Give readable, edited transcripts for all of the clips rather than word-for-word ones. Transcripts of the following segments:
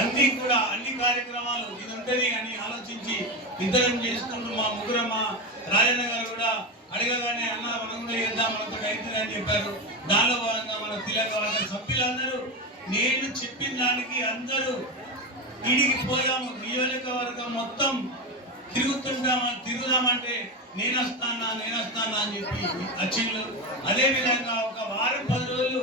అన్ని కూడా అన్ని కార్యక్రమాలు ఇది ఉంటది అని ఆలోచించి ఇద్దరం చేసుకుంటూ మా ముగ్గురం మా రాజన్న గారు కూడా అడగగానే అన్న మనం కూడా చేద్దాం మనతో అవుతుంది అని చెప్పారు. దానిలో భాగంగా మన తిలక వర్గ సభ్యులందరూ నేను చెప్పిన దానికి అందరూ ఇంటికి పోయాము. నియోజకవర్గం మొత్తం తిరుగుదామంటే నేను వస్తానా అని చెప్పి వచ్చిండ్రు. అదే విధంగా ఒక వారం 10 రోజులు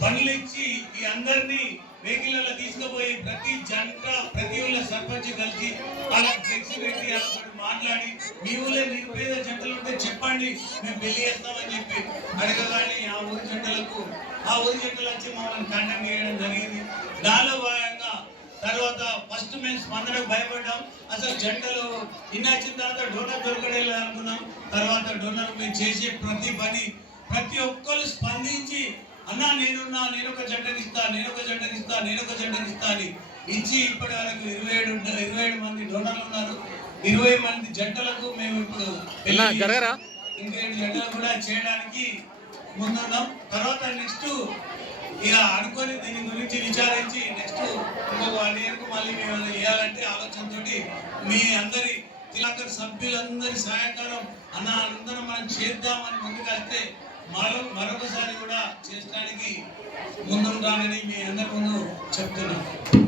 బండ్లు ఇచ్చి ఈ అందరినీ వెహికల్ తీసుకుపోయి ప్రతి జంట ప్రతి ఊళ్ళో సర్పంచ్ కలిసి అలా ఫ్లెక్సీ పెట్టి అక్కడ మాట్లాడి మీ ఊళ్ళో నిరుపేద జంటలు ఉంటే చెప్పండి మేము పెళ్లి చేస్తామని చెప్పి అడగగానే ఆ ఊరి జంటలు వచ్చి మమ్మల్ని కాంటాక్ట్ చేయడం జరిగింది. దానిలో భాగంగా తర్వాత ఫస్ట్ మేము స్పందనకు భయపడ్డాం. అసలు జంటలు ఇన్నొచ్చిన తర్వాత డోనర్ దొరకలేదు అనుకున్నాం. తర్వాత డోనర్ మేము చేసే ప్రతి పని ప్రతి ఒక్కరు స్పందించి అన్నా నేను ఒక జంటకి ఇస్తా అని ఇచ్చి ఇప్పటి వరకు 27 మంది డోనర్లు ఉన్నారు. 20 మంది జంటలకు మేము ఇప్పుడు ఇంకేడు జంటలు కూడా చేయడానికి ముందున్నాం. తర్వాత నెక్స్ట్ ఇక అనుకొని దీని గురించి విచారించి నెక్స్ట్ ఇంకొక 1 ఇయర్కు మళ్ళీ మేము చేయాలంటే ఆలోచనతో మీ అందరి తిలాకర్ సభ్యులందరి సహకారం అన్న అందరం మనం చేద్దామని ముందుకు వస్తే మరొకసారి కూడా చేయడానికి ముందుంటానని మీ అందరి ముందు చెప్తున్నాను.